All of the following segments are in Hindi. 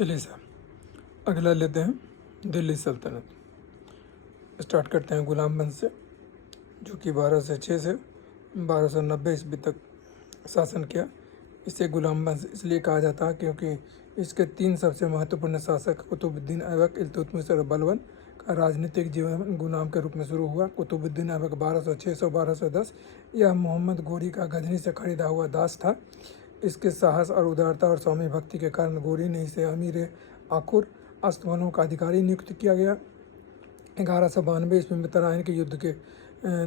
चलिए साहब, अगला लेते हैं दिल्ली सल्तनत। स्टार्ट करते हैं गुलाम वंश से, जो कि 1206 से 1290 ईस्वी तक शासन किया। इसे गुलाम वंश इसलिए कहा जाता है क्योंकि इसके 3 सबसे महत्वपूर्ण शासक कुतुबुद्दीन ऐबक, इल्तुतमिश और बलबन का राजनीतिक जीवन गुलाम के रूप में शुरू हुआ। कुतुबुद्दीन ऐबक 1206 से 1210 यह मोहम्मद गोरी का गजनी से खरीदा हुआ दास था। इसके साहस और उदारता और स्वामी भक्ति के कारण गोरी ने इसे अमीर आखुर अस्तबलों का अधिकारी नियुक्त किया गया। 1192 ईस्वी में तराइन के युद्ध के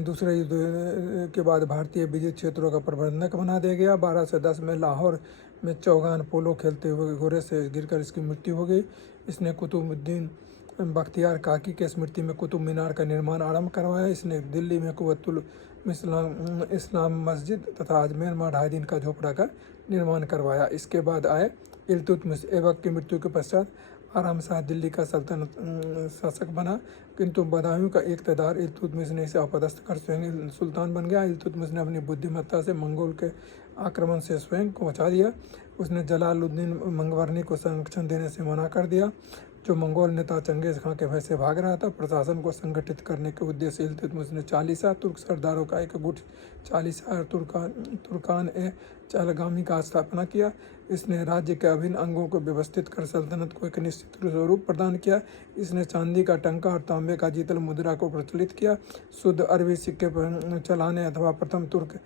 दूसरे युद्ध के बाद भारतीय विजित क्षेत्रों का प्रबंधक बना दिया गया। 1210 में लाहौर में चौगान पोलो खेलते हुए घोड़े से गिरकर इसकी मृत्यु हो गई। इसने कुतुबुद्दीन बख्तियार काकी के स्मृति में कुतुब मीनार का निर्माण आरंभ करवाया। इसने दिल्ली में कुव्वतुल इस्लाम मस्जिद तथा अजमेर में 2.5 दिन का झोपड़ा का निर्माण करवाया। इसके बाद आए इल्तुतमिश। ऐबक की मृत्यु के पश्चात आराम शाह दिल्ली का सल्तनत शासक बना, किंतु बदायूं का इक़्तिदार इल्तुतमिश ने इसे अपदस्थ कर स्वयं सुल्तान बन गया। इल्तुतमिश ने अपनी बुद्धिमत्ता से मंगोल के आक्रमण से स्वयं को बचा दिया। उसने जलालुद्दीन मंगवर्नी को संरक्षण देने से मना कर दिया, जो मंगोल नेता चंगेज खां के भय से भाग रहा था। प्रशासन को संगठित करने के उद्देश्य से इल्तुतमिश ने चालीसा तुर्क सरदारों का एक गुट चालीसा तुर्कान ए चहलगामी का स्थापना किया। इसने राज्य के अभिन्न अंगों को व्यवस्थित कर सल्तनत को एक निश्चित स्वरूप प्रदान किया। इसने चांदी का टंका और तांबे का जीतल मुद्रा को प्रचलित किया। शुद्ध अरबी सिक्के पर चलाने अथवा प्रथम तुर्क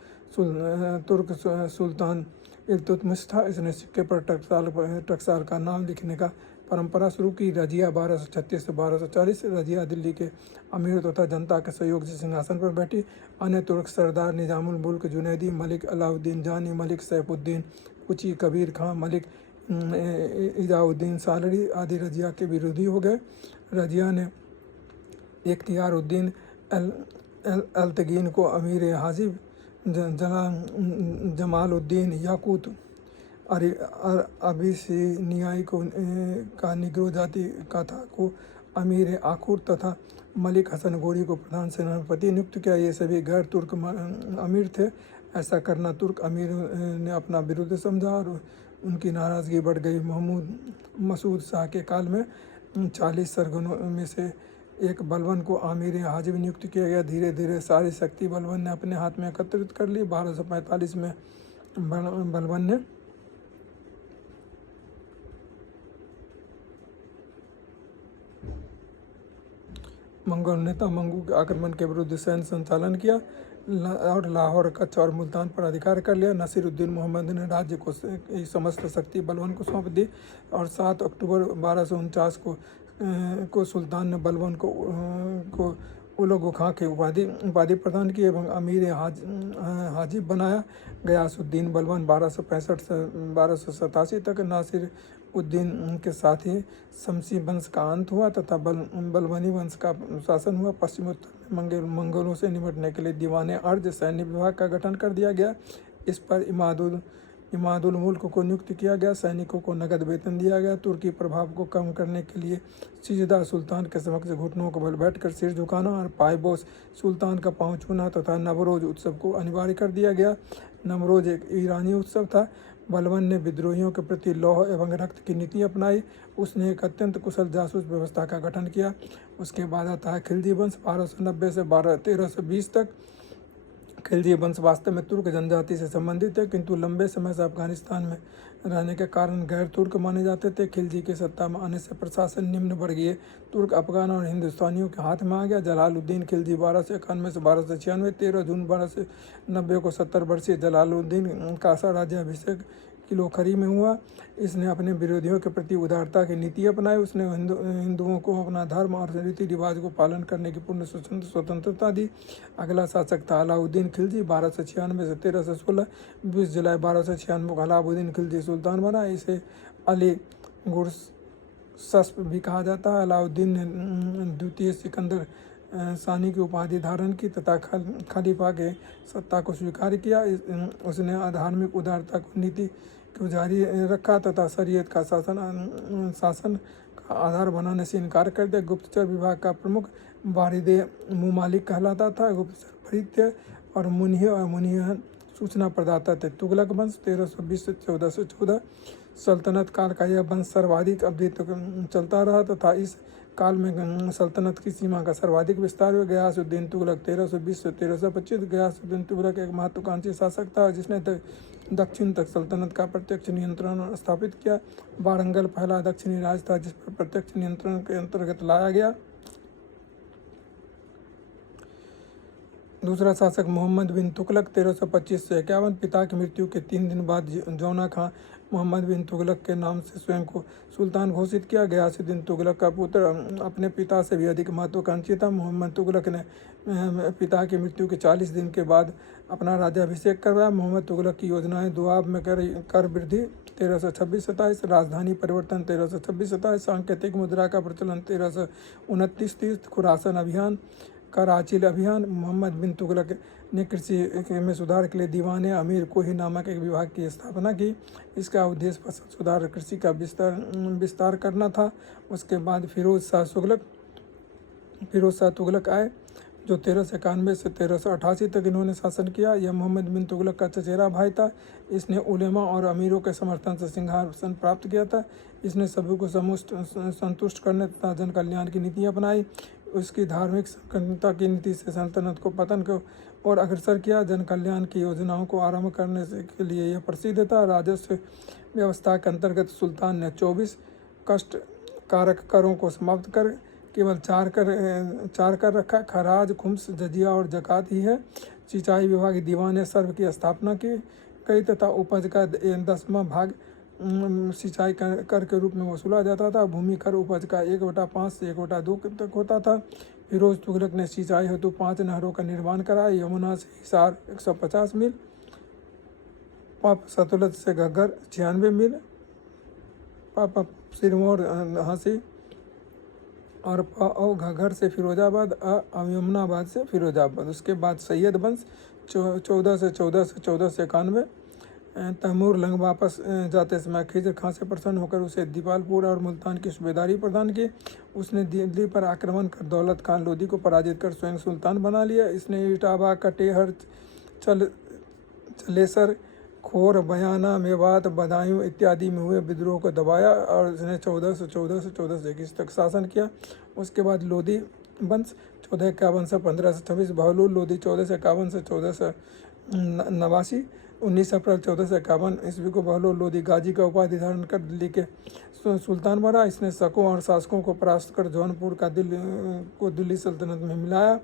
सुल्तान इल्तुतमिश था। इसने सिक्के पर टकसाल का नाम लिखने का परंपरा शुरू की। रजिया 1236 से 1240 रजिया दिल्ली के अमीर तथा जनता के सहयोग से सिंहासन पर बैठी। अन्य तुर्क सरदार निजामुल मुल्क जुनैदी, मलिक अलाउद्दीन जानी, मलिक सैफुद्दीन कुची, कबीर खां, मलिक इजाउद्दीन सालरी आदि रजिया के विरोधी हो गए। रजिया ने इख्तियारुद्दीन अल्तगीन को अमीर हाजिब, जमालुद्दीन याकूत अबिसिनियाई को का निग्रो जाति का था को अमीर आखुर तथा मलिक हसन गोरी को प्रधान सेनापति नियुक्त किया। ये सभी गैर तुर्क अमीर थे। ऐसा करना तुर्क अमीर ने अपना विरुद्ध समझा और उनकी नाराज़गी बढ़ गई। महमूद मसूद शाह के काल में 40 सरगनों में से एक बलबन को आमिर हाजिब नियुक्त किया गया। धीरे धीरे सारी शक्ति बलबन ने अपने हाथ में एकत्रित कर ली। 1245 में बलबन ने मंगोल नेता मंगू के आक्रमण के विरुद्ध सैन्य संचालन किया और लाहौर, कच्छ और मुल्तान पर अधिकार कर लिया। नसीरुद्दीन मोहम्मद ने राज्य को समस्त शक्ति बलबन को सौंप दी और 7 अक्टूबर 1249 को सुल्तान ने बलबन को उलग खां की उपाधि प्रदान की एवं अमीर हाजिब बनाया। गयासुद्दीन बलबन 1265 से 1287 तक नासिर उद्दीन के साथ ही शमसी वंश का अंत हुआ तथा बलबनी वंश का शासन हुआ। पश्चिमोत्तर में मंगोलों से निपटने के लिए दीवाने अर्ज सैन्य विभाग का गठन कर दिया गया। इस पर इमादुल मुल्क को नियुक्त किया गया। सैनिकों को नगद वेतन दिया गया। तुर्की प्रभाव को कम करने के लिए सिजदा सुल्तान के समक्ष घुटनों को बल बैठकर सिर झुकाना और पायबोस सुल्तान का पाँव छूना तथा नवरोज उत्सव को अनिवार्य कर दिया गया। नवरोज एक ईरानी उत्सव था। बलबन ने विद्रोहियों के प्रति लौह एवं रक्त की नीति अपनाई। उसने एक अत्यंत कुशल जासूस व्यवस्था का गठन किया। उसके बाद आता है खिलजी वंश 1290 से 1320 तक। खिलजी वंश वास्तव में तुर्क जनजाति से संबंधित है, किंतु लंबे समय से अफगानिस्तान में रहने के कारण गैर तुर्क माने जाते थे। खिलजी की सत्ता में आने से प्रशासन निम्न वर्गीय तुर्क, अफगान और हिंदुस्तानियों के हाथ में आ गया। जलालुद्दीन खिलजी 1291 से 1296, 13 जून 1290 को 70 वर्षीय जलालुद्दीन का राज्याभिषेक किलोखरी में हुआ। इसने अपने विरोधियों के प्रति उदारता की नीति अपनाई। उसने हिंदुओं को अपना धर्म और रीति रिवाज को पालन करने की पूर्ण स्वतंत्रता दी। अगला शासक था अलाउद्दीन खिलजी 1296 से 1316। 20 जुलाई 1296 को अलाउद्दीन खिलजी सुल्तान बना। इसे अली गुरसस्प भी कहा जाता है। अलाउद्दीन ने द्वितीय सिकंदर सानी की उपाधि धारण की तथा खलीफा के सत्ता को स्वीकार किया। उसने धार्मिक उदारता को नीति को जारी रखा तथा शरीयत का शासन का आधार बनाने से इनकार कर दिया। गुप्तचर विभाग का प्रमुख वारिद मुमालिक कहलाता था। गुप्तचर भृत्य और मुनिह सूचना प्रदाता थे। तुगलक वंश 1320 से 1414। सल्तनत काल का यह वंश सर्वाधिक अवधि तक चलता रहा तथा इस काल में सल्तनत की सीमा का सर्वाधिक विस्तार हुआ। गयासुद्दीन तुगलक 1320 से 1325। गयासुद्दीन तुगलक एक महत्वाकांक्षी शासक था जिसने दक्षिण तक सल्तनत का प्रत्यक्ष नियंत्रण स्थापित किया। वारंगल पहला दक्षिणी राज्य था जिस पर प्रत्यक्ष नियंत्रण के अंतर्गत लाया गया। दूसरा शासक मोहम्मद बिन तुगलक 1325 से 51। पिता की मृत्यु के 3 दिन बाद जौना खां मोहम्मद बिन तुगलक के नाम से स्वयं को सुल्तान घोषित किया। गयासुद्दीन तुगलक का पुत्र अपने पिता से भी अधिक महत्वाकांक्षी था। मोहम्मद तुगलक ने पिता की मृत्यु के 40 दिन के बाद अपना राज्याभिषेक करवाया। मोहम्मद तुगलक की योजनाएं दुआब में कर वृद्धि 1326-27, राजधानी परिवर्तन 1326-27, सांकेतिक मुद्रा का प्रचलन 1329-30, खुरासन अभियान, कराचिल अभियान। मोहम्मद बिन तुगलक ने कृषि में सुधार के लिए दीवाने अमीर कोही नामक एक विभाग की स्थापना की। इसका उद्देश्य फसल सुधार और कृषि का विस्तार करना था। उसके बाद फिरोज शाह तुगलक आए जो 1391 से 1388 तक इन्होंने शासन किया। यह मोहम्मद बिन तुगलक का चचेरा भाई था। इसने उलेमा और अमीरों के समर्थन से सिंहासन प्राप्त किया था। इसने सभी को संतुष्ट करने तथा जन कल्याण की नीति अपनाई। उसकी धार्मिक संकीर्णता की नीति से सल्तनत को पतन को और अग्रसर किया। जन कल्याण की योजनाओं को आरंभ करने के लिए यह प्रसिद्ध था। राजस्व व्यवस्था के अंतर्गत सुल्तान ने 24 कष्ट कारक करों को समाप्त कर केवल 4 कर रखा। खराज, खुम्स, जजिया और जकात ही है। सिंचाई विभाग दीवाने सर्व की स्थापना की गई तथा उपज का 10वां भाग सिंचाई कर के रूप में वसूला जाता था। भूमि कर उपज का 1/5 से 1/2 तक होता था। फिरोज तुगलक ने सिंचाई हेतु 5 नहरों का निर्माण कराया। यमुना से हिसार 150 मील, सतलज से घग्गर 96 मील, सिरमौर हांसी और घग्गर से फिरोजाबाद, यमुनाबाद से फिरोजाबाद। उसके बाद सैयद वंश 14 से 91। तैमूर लंग वापस जाते समय खिजर खां से प्रसन्न होकर उसे दीपालपुर और मुल्तान की सूबेदारी प्रदान की। उसने दिल्ली पर आक्रमण कर दौलत खान लोधी को पराजित कर स्वयं सुल्तान बना लिया। इसने इटावा, कटेहर, चलेसर, खोर, बयाना, मेवात, बदायूं इत्यादि में हुए विद्रोह को दबाया और इसने 1421 तक शासन किया। उसके बाद लोधी वंश 1451 से 1526, बहलूल लोधी 1451 से 1489। 19 अप्रैल 1451 ईस्वी को बहलूल लोधी गाजी का उपाधि धारण कर दिल्ली के सुल्तान बना। इसने शकों और शासकों को परास्त कर जौनपुर का दिल्ली सल्तनत में मिलाया।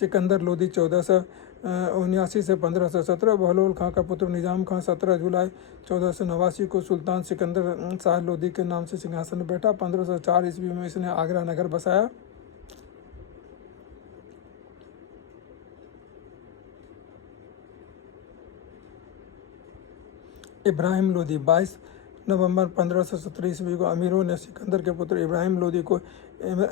सिकंदर लोधी 1479 से 1517, बहलोल खां का पुत्र निजाम खां 17 जुलाई 1489 को सुल्तान सिकंदर शाह लोधी के नाम से सिंहासन पर बैठा। 1504 ईस्वी में इसने आगरा नगर बसाया। इब्राहिम लोधी 22 नवंबर 1517 ईस्वी को अमीरों ने सिकंदर के पुत्र इब्राहिम लोधी को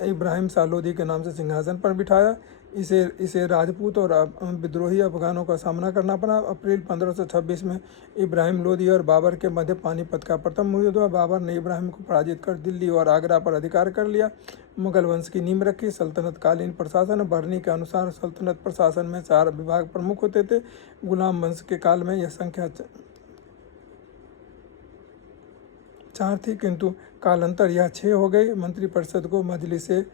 इब्राहिम शाह लोधी के नाम से सिंहासन पर बिठाया। इसे राजपूत और विद्रोही अफगानों का सामना करना पड़ा। अप्रैल 1526 में इब्राहिम लोधी और बाबर के मध्य पानीपत का प्रथम युद्ध हुआ। बाबर ने इब्राहिम को पराजित कर दिल्ली और आगरा पर अधिकार कर लिया। मुगल वंश की नींव रखी। सल्तनतकालीन प्रशासन बरनी के अनुसार सल्तनत प्रशासन में 4 विभाग प्रमुख होते थे। गुलाम वंश के काल में यह संख्या 4 थी किंतु कालांतर यह 6 हो गई। मंत्रिपरिषद को मजलिसे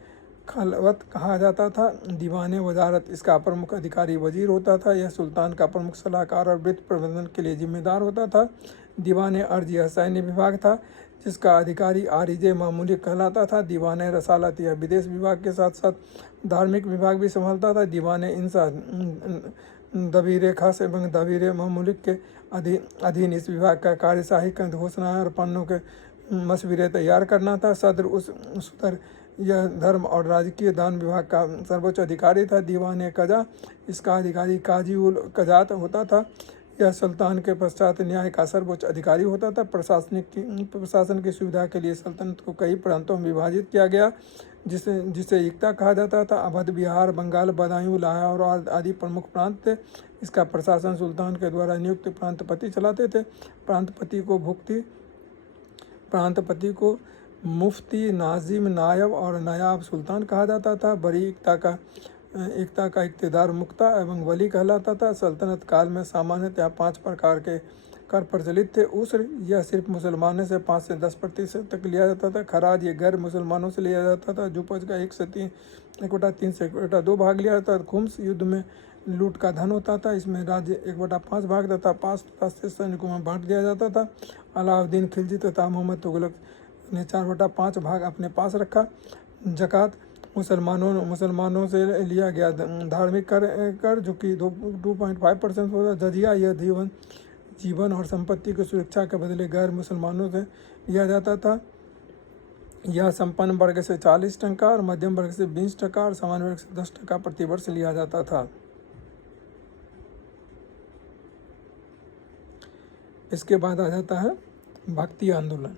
खलवत कहा जाता था। दीवाने वजारत इसका प्रमुख अधिकारी वजीर होता था। यह सुल्तान का प्रमुख सलाहकार और वित्त प्रबंधन के लिए जिम्मेदार होता था। दीवाने अर्ज यह सैन्य विभाग था जिसका अधिकारी आरिजे मामूली कहलाता था। दीवाने रसालत यह विदेश विभाग के साथ साथ धार्मिक विभाग भी संभालता था। दीवाने इंसा दबीरे खास एवं दबीरे मामूलिक के अधीन इस विभाग का कार्य शाही घोषणा और पन्नों के मशवरे तैयार करना था। सदर यह धर्म और राजकीय दान विभाग का सर्वोच्च अधिकारी था। दीवाने कजा इसका अधिकारी काजी उल कजात होता था। यह सुल्तान के पश्चात न्याय का सर्वोच्च अधिकारी होता था। प्रशासन की सुविधा के लिए सल्तनत को कई प्रांतों में विभाजित किया गया जिसे एकता कहा जाता था। अवध, बिहार, बंगाल, बदायूं, लाहौर और आदि प्रमुख प्रांत थे। इसका प्रशासन सुल्तान के द्वारा नियुक्त प्रांतपति चलाते थे। प्रांतपति को मुफ्ती, नाजिम, नायब और नायाब सुल्तान कहा जाता था। बड़ी एकता का इक्तदार मुख्ता एवं वली कहलाता था। सल्तनत काल में सामान्यतः 5 प्रकार के कर प्रचलित थे। उसर यह सिर्फ मुसलमानों से 5 से 10% तक लिया जाता था। खराज ये गैर मुसलमानों से लिया जाता था। जुपज का 1/3 से 1/2 भाग लिया जाता था। खुम्स युद्ध में लूट का धन होता था। इसमें राज्य 1/5 भाग तथा 5 राष्ट्रीय सैनिकों में बांट दिया जाता था। अलाउद्दीन खिलजी तथा मोहम्मद तुगलक ने 4/5 भाग अपने पास रखा। जक़ात मुसलमानों से लिया गया धार्मिक कर जो कि 2.5% होता। जजिया यह जीवन और संपत्ति की सुरक्षा के बदले गैर मुसलमानों से लिया जाता था। यह संपन्न वर्ग से 40% और मध्यम वर्ग से 20% और सामान्य वर्ग से 10% प्रतिवर्ष लिया जाता था। इसके बाद आ जाता है भक्ति आंदोलन।